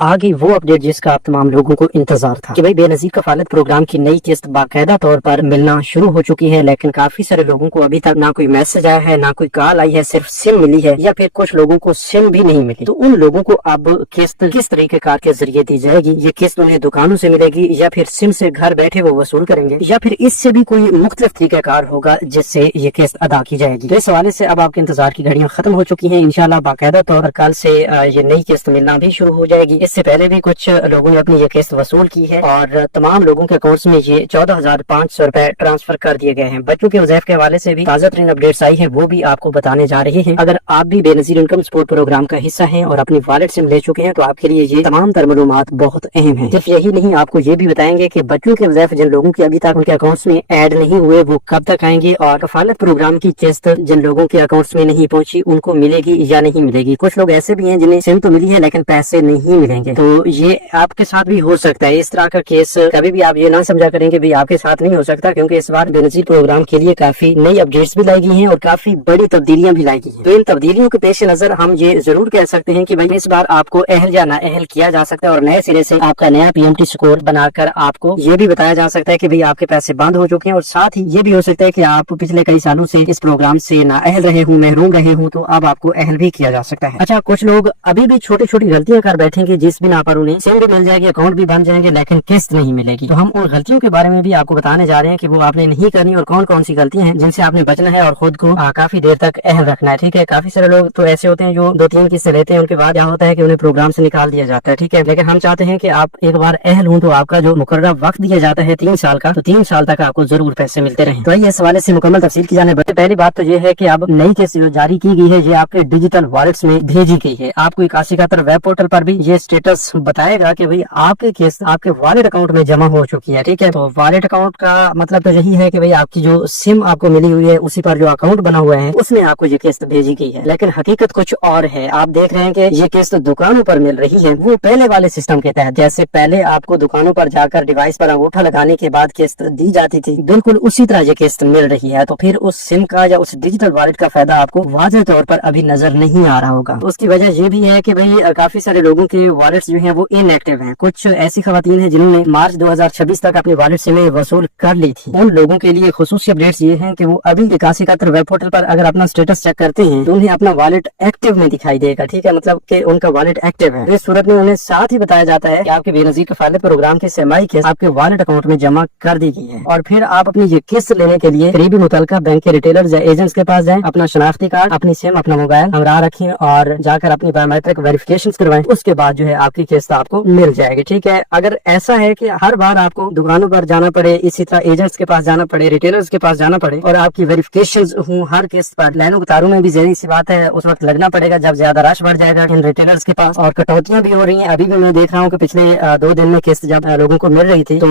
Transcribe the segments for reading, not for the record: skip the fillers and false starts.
आ गई वो अपडेट जिसका आप तमाम लोगों को इंतजार था कि भाई बेनजीर कफालत प्रोग्राम की नई किस्त बाकायदा तौर पर मिलना शुरू हो चुकी है। लेकिन काफी सारे लोगों को अभी तक ना कोई मैसेज आया है, ना कोई कॉल आई है, सिर्फ सिम मिली है या फिर कुछ लोगों को सिम भी नहीं मिली। तो उन लोगों को अब किस्त किस तरीके कार के जरिए दी जाएगी? ये किस्त उन्हें दुकानों से मिलेगी या फिर सिम से घर बैठे वो वसूल करेंगे या फिर इससे भी कोई मुख्तलिफ तरीका कार होगा जिससे ये किस्त अदा की जाएगी? तो इस हवाले से अब आपके इंतजार की घड़ियां खत्म हो चुकी हैं। इंशाल्लाह बाकायदा तौर पर कल से ये नई किस्त मिलना भी शुरू हो जाएगी। इससे पहले भी कुछ लोगों ने अपनी ये किस्त वसूल की है और तमाम लोगों के अकाउंट्स में ये 14,500 रुपए ट्रांसफर कर दिए गए हैं। बच्चों के वज़ीफ़ के हवाले से भी ताज़ा तरीन अपडेट्स आई है, वो भी आपको बताने जा रहे हैं। अगर आप भी बेनज़ीर इनकम सपोर्ट प्रोग्राम का हिस्सा हैं और अपनी वॉलेट सिम ले चुके हैं तो आपके लिए ये तमाम तर मालूमात बहुत अहम है। सिर्फ यही नहीं, आपको ये भी बताएंगे कि बच्चों के वज़ीफ़ जिन लोगों के अभी तक उनके अकाउंट्स में ऐड नहीं हुए वो कब तक आएंगे और कफालत प्रोग्राम की किस्त जिन लोगों के अकाउंट्स में नहीं पहुंची उनको मिलेगी या नहीं मिलेगी। कुछ लोग ऐसे भी हैं जिन्हें सिम तो मिली है लेकिन पैसे नहीं मिलेंगे। तो ये आपके साथ भी हो सकता है। इस तरह का केस कभी भी आप ये ना समझा करेंगे भाई आपके साथ नहीं हो सकता, क्योंकि इस बार बेनज़ीर प्रोग्राम के लिए काफी नई अपडेट्स भी लाई गई हैं और काफी बड़ी तब्दीलियां भी लाई गई हैं। तो इन तब्दीलियों के पेश नजर हम ये जरूर कह सकते हैं कि भाई इस बार आपको अहल या ना अहल किया जा सकता है और नए सिरे से आपका नया PMT स्कोर बनाकर आपको ये भी बताया जा सकता है कि भाई आपके पैसे बंद हो चुके हैं। और साथ ही ये भी हो सकता है कि आप पिछले कई सालों से इस प्रोग्राम से ना अहल रहे हूँ, महरूम रहे हूँ, तो अब आपको अहल भी किया जा सकता है। अच्छा, कुछ लोग अभी भी छोटी छोटी गलतियां कर बैठेंगे जिस बिना पर उन्हें सिम भी मिल जाएगी, अकाउंट भी बन जाएंगे, लेकिन किस्त नहीं मिलेगी। तो हम उन गलतियों के बारे में भी आपको बताने जा रहे हैं कि वो आपने नहीं करनी और कौन कौन सी गलतियां हैं जिनसे आपने बचना है और खुद को काफी देर तक अहल रखना है। ठीक है, काफी सारे लोग तो ऐसे होते हैं जो 2-3 किस्तें लेते हैं, उनके बाद क्या होता है कि उन्हें प्रोग्राम से निकाल दिया जाता है। ठीक है, लेकिन हम चाहते हैं कि आप एक बार अहल हों तो आपका जो मुकर्रर वक्त दिया जाता है 3 साल का, तो 3 साल तक आपको जरूर पैसे मिलते रहे। तो इस हवाले से मुकम्मल तफसील की जाने पहली बात तो ये है कि अब नई किस्त जो जारी की गई है ये आपके डिजिटल वॉलेट्स में भेजी गई है। आपको 8171 वेब पोर्टल पर भी ये स्टेटस बताएगा कि भाई आपकी किस्त आपके वॉलेट अकाउंट में जमा हो चुकी है। ठीक है, तो वॉलेट अकाउंट का मतलब तो यही है कि भाई आपकी जो सिम आपको मिली हुई है उसी पर जो अकाउंट बना हुआ है उसमें आपको ये किस्त भेजी गई है। लेकिन हकीकत कुछ और है। आप देख रहे हैं कि ये किस्त दुकानों पर मिल रही है वो पहले वाले सिस्टम के तहत। जैसे पहले आपको दुकानों पर जाकर डिवाइस पर अंगूठा लगाने के बाद किस्त दी जाती थी, बिल्कुल उसी तरह ये किस्त मिल रही है। तो फिर उस सिम का या उस डिजिटल वॉलेट का फायदा आपको वाज़ेह तौर पर अभी नजर नहीं आ रहा होगा। उसकी वजह ये भी है कि भाई काफी सारे लोगों के वॉलेट्स जो हैं वो इनएक्टिव हैं। कुछ ऐसी खवातीन हैं जिन्होंने मार्च 2026 तक अपनी वॉलेट से वसूल कर ली थी। उन लोगों के लिए खुसूसी अपडेट्स ये हैं कि वो अभी 8171 वेब पोर्टल पर अगर अपना स्टेटस चेक करते हैं तो उन्हें अपना वॉलेट एक्टिव में दिखाई देगा। ठीक है, मतलब कि उनका वॉलेट एक्टिव है। इस सूरत में उन्हें साथ ही बताया जाता है कि आपके बेनज़ीर कफालत प्रोग्राम की सेमाई किस्त आपके वॉलेट अकाउंट में जमा कर दी गई है। और फिर आप अपनी ये किस्त लेने के लिए करीबी मुतल्लिका बैंक के रिटेलर्स या एजेंट्स के पास जाएं, अपना शनाख्ती कार्ड, अपनी सिम, अपना मोबाइल हमरा रखें और जाकर अपनी बायोमेट्रिक वेरिफिकेशन करवाएं। उसके बाद जो है आपकी किस्त आपको मिल जाएगी। ठीक है, अगर ऐसा है कि हर बार आपको दुकानों पर जाना पड़े, इसी तरह एजेंट्स के पास जाना पड़े, रिटेलर्स के पास जाना पड़े और आपकी वेरिफिकेशंस हो हर किस्त पर, लाइनों कतारों में भी ज़ाहिर सी बात है उस वक्त लगना पड़ेगा जब ज्यादा रश बढ़ जाएगा इन रिटेलर्स के पास। और कटौतियां भी हो रही हैं। अभी भी मैं देख रहा हूँ कि पिछले 2 दिन में किस्त जब लोगों को मिल रही थी तो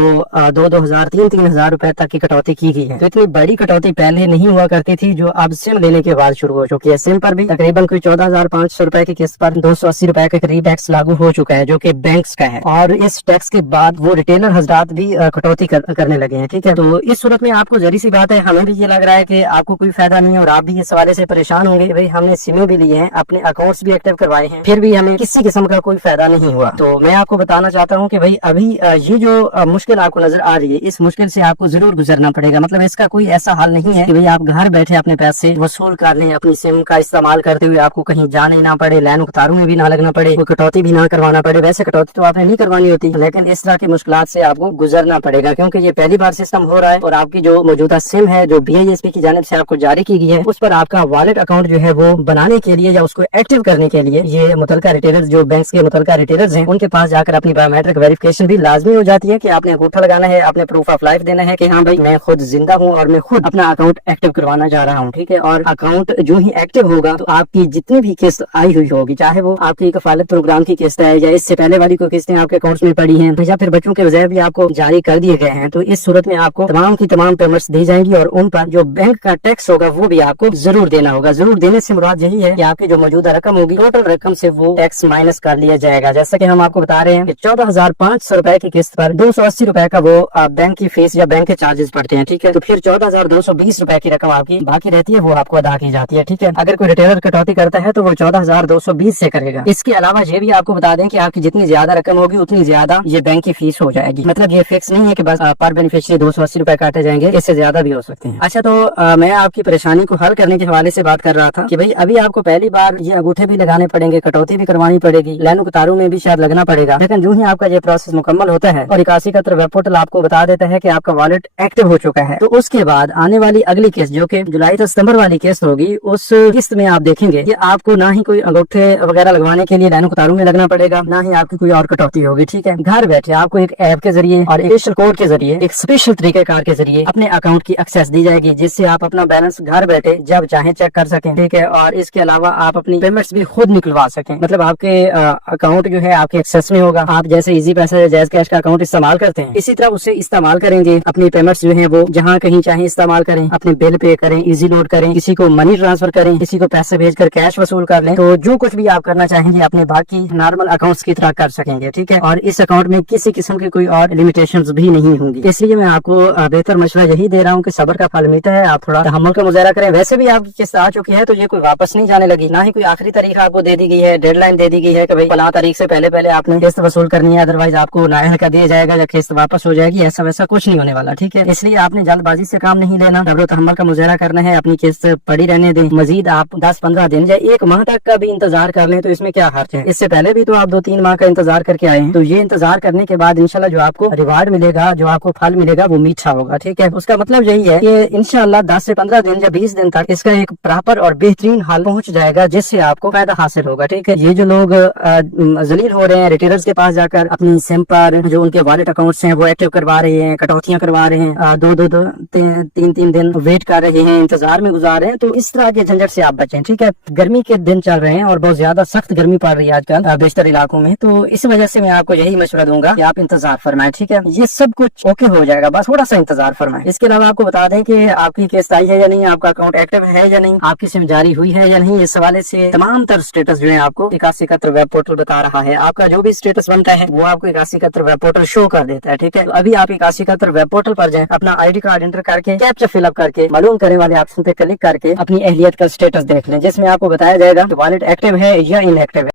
2,000 3,000 रुपए तक की कटौती की गई है। तो इतनी बड़ी कटौती पहले नहीं हुआ करती थी जो अब सिम लेने के बाद शुरू हो चुकी है। सिम पर भी तकरीबन कोई 14,500 रुपए की किस्त पर 280 रुपए के करीब टैक्स लागू हो चुका है जो कि बैंक्स का है। और इस टैक्स के बाद वो रिटेलर हजरात भी कटौती करने लगे हैं। ठीक है, तो इस सूरत में आपको जरी सी बात है, हमें भी ये लग रहा है कि आपको कोई फायदा नहीं है और आप भी इस हवाले से परेशान होंगे। भाई हमने सिमें भी ली हैं, अपने अकाउंट्स भी एक्टिव करवाए हैं, फिर भी हमें किसी किस्म का कोई फायदा नहीं हुआ। तो मैं आपको बताना चाहता हूँ कि भाई अभी ये जो मुश्किल आपको नजर आ रही है इस मुश्किल से आपको जरूर गुजरना पड़ेगा। मतलब इसका कोई ऐसा हाल नहीं है कि भाई आप घर बैठे अपने पैसे वसूल कर लें, अपनी सिम का इस्तेमाल करते हुए आपको कहीं जाने ना पड़े, लाइन कतारों में भी ना लगना पड़े, कोई कटौती भी ना करवाना पड़े। वैसे कटौती तो आपने नहीं करवानी होती, लेकिन इस तरह की मुश्किलात से आपको गुजरना पड़ेगा क्योंकि ये पहली बार सिस्टम हो रहा है और आपकी जो मौजूदा सिम है जो BISP की जानिब से आपको जारी की गई है उस पर आपका वॉलेट अकाउंट जो है वो बनाने के लिए या उसको एक्टिव करने के लिए ये मुतल्लिका रिटेलर्स जो बैंक के मुतल्लिका रिटेलर्स हैं उनके पास जाकर अपनी बायोमेट्रिक वेरिफिकेशन भी लाजमी हो जाती है कि आपने अंगूठा लगाना है, आपने प्रूफ ऑफ लाइफ देना है कि हाँ भाई मैं खुद जिंदा हूँ और मैं खुद अपना अकाउंट एक्टिव करवाना जा रहा हूँ। ठीक है, और अकाउंट जो ही एक्टिव होगा तो आपकी जितनी भी किस्त आई हुई होगी, चाहे वो आपकी कफालत प्रोग्राम की किस्त है या इससे पहले वाली कोई किस्तें आपके अकाउंट में पड़ी हैं या फिर बच्चों के वज़ीफ़े भी आपको जारी कर दिए गए हैं, तो इस सूरत में आपको तमाम की तमाम पेमेंट्स दी जाएंगी और उन पर जो बैंक का टैक्स होगा वो भी आपको जरूर देना होगा। जरूर देने से मुराद यही है कि आपकी जो मौजूदा रकम होगी टोटल रकम से वो टैक्स माइनस कर लिया जाएगा। जैसा कि हम आपको बता रहे हैं कि 14,500 रुपए की किस्त पर 280 रुपए का वो बैंक की फीस या बैंक के चार्जेस पड़ते हैं। ठीक है, तो फिर 14,220 रुपए की रकम आपकी बाकी रहती है वो आपको अदा की जाती है। ठीक है, अगर कोई रिटेलर कटौती करता है तो वो 14,220 से करेगा। इसके अलावा ये भी आपको बता दें कि आपकी जितनी ज्यादा रकम होगी उतनी ज्यादा ये बैंक की फीस हो जाएगी। मतलब ये फिक्स नहीं है कि बस पर बेनिफिशियरी 280 रुपए काटे जाएंगे, इससे ज्यादा भी हो सकते हैं। अच्छा, तो मैं आपकी परेशानी को हल करने के हवाले से बात कर रहा था कि भाई अभी आपको पहली बार ये अंगूठे भी लगाने पड़ेंगे, कटौती भी करवानी पड़ेगी, लाइनों कतारों में भी शायद लगना पड़ेगा, लेकिन जो ही आपका ये प्रोसेस मुकम्मल होता है और 81 वेब पोर्टल आपको बता देता है कि आपका वॉलेट एक्टिव हो चुका है, तो उसके बाद आने वाली अगली किस्त जो कि जुलाई से सितंबर वाली किस्त होगी, उस किस्त में आप देखेंगे कि आपको ना ही कोई अंगूठे वगैरह लगवाने के लिए लाइनों कतारों में लगना पड़ेगा, ना ही आपकी कोई और कटौती होगी। ठीक है, घर बैठे आपको एक ऐप के जरिए और एक स्पेशल कोड के जरिए, एक स्पेशल तरीकेकार के जरिए अपने अकाउंट की एक्सेस दी जाएगी, जिससे आप अपना बैलेंस घर बैठे जब चाहे चेक कर सकें। ठीक है, और इसके अलावा आप अपनी पेमेंट्स भी खुद निकलवा सकें। मतलब आपके अकाउंट जो है आपके एक्सेस में होगा। आप जैसे इजी पैसा, जैज कैश का अकाउंट इस्तेमाल करते हैं, इसी तरह उससे इस्तेमाल करेंगे। अपनी पेमेंट्स जो है वो जहाँ कहीं चाहे इस्तेमाल करें, अपने बिल पे करें, इजी लोड करें, किसी को मनी ट्रांसफर करें, किसी को पैसे भेजकर कैश वसूल कर लें, तो जो कुछ भी आप करना चाहेंगे अपने बाकी नॉर्मल अकाउंट्स की तरह कर सकेंगे। ठीक है, और इस अकाउंट में किसी किस्म की कोई और लिमिटेशंस भी नहीं होंगी। इसलिए मैं आपको बेहतर मशवरा यही दे रहा हूँ कि सब्र का फल मीठा है, आप थोड़ा तहम्मुल का मुजाहरा करें। वैसे भी आपकी किस्त आ चुकी है तो ये कोई वापस नहीं जाने लगी, ना ही कोई आखिरी तारीख आपको दे दी गई है, डेडलाइन दे दी गई है कि भाई फलां तारीख से पहले आपने किस्त वसूल करनी है, अदरवाइज आपको नाअहल कर दिया जाएगा या किस्त वापस हो जाएगी। ऐसा वैसा कुछ नहीं होने वाला। ठीक है, इसलिए आपने जल्दबाजी से काम नहीं लेना, सब्र तहम्मुल का मुजाहरा करना है, अपनी किस्त पड़ी रहने दें। मजीद आप 10-15 दिन या 1 माह तक का भी इंतजार कर लें तो इसमें क्या हर्ज है। इससे पहले भी तो आप 2-3 माह का इंतजार करके आए हैं, तो ये इंतजार करने के बाद इंशाल्लाह जो आपको रिवार्ड मिलेगा, जो आपको फल मिलेगा वो मीठा होगा। ठीक है, उसका मतलब यही है कि इंशाल्लाह 10 से 15 दिन या 20 दिन तक इसका एक प्रॉपर और बेहतरीन हाल पहुंच जाएगा, जिससे आपको फायदा हासिल होगा। ठीक है, ये जो लोग जलील हो रहे हैं रिटेलर्स के पास जाकर अपनी सिम पर जो उनके वॉलेट अकाउंट्स हैं वो एक्टिव करवा रहे हैं, कटौतियां करवा रहे हैं, 2-3 दिन वेट कर रहे हैं, इंतजार में गुजार रहे हैं, तो इस तरह के झंझट से आप बचें। ठीक है, गर्मी के दिन चल रहे हैं और बहुत ज्यादा सख्त गर्मी पड़ रही है आजकल बेशतर इलाकों में, तो इस वजह से मैं आपको यही मशवरा दूंगा कि आप इंतजार फरमाएं। ठीक है, ये सब कुछ ओके हो जाएगा, बस थोड़ा सा इंतजार फरमाएं। इसके अलावा आपको बता दें कि आपकी किस्त आई है या नहीं, आपका अकाउंट एक्टिव है या नहीं, आपकी सिम जारी हुई है या नहीं, इस हवाले से तमाम तर स्टेटस जो है आपको 81 वेब पोर्टल बता रहा है। आपका जो भी स्टेटस बनता है वो आपको 81 वेब पोर्टल शो कर देता है। ठीक है, अभी आप 81 वेब पोर्टल पर जाएं, अपना ID कार्ड एंटर करके कैप्चा फिलअप करके मालूम करने वाले ऑप्शन पे क्लिक करके अपनी अहलियत का स्टेटस देख लें, जिसमें आपको बताया जाएगा वॉलेट एक्टिव है या इनएक्टिव है।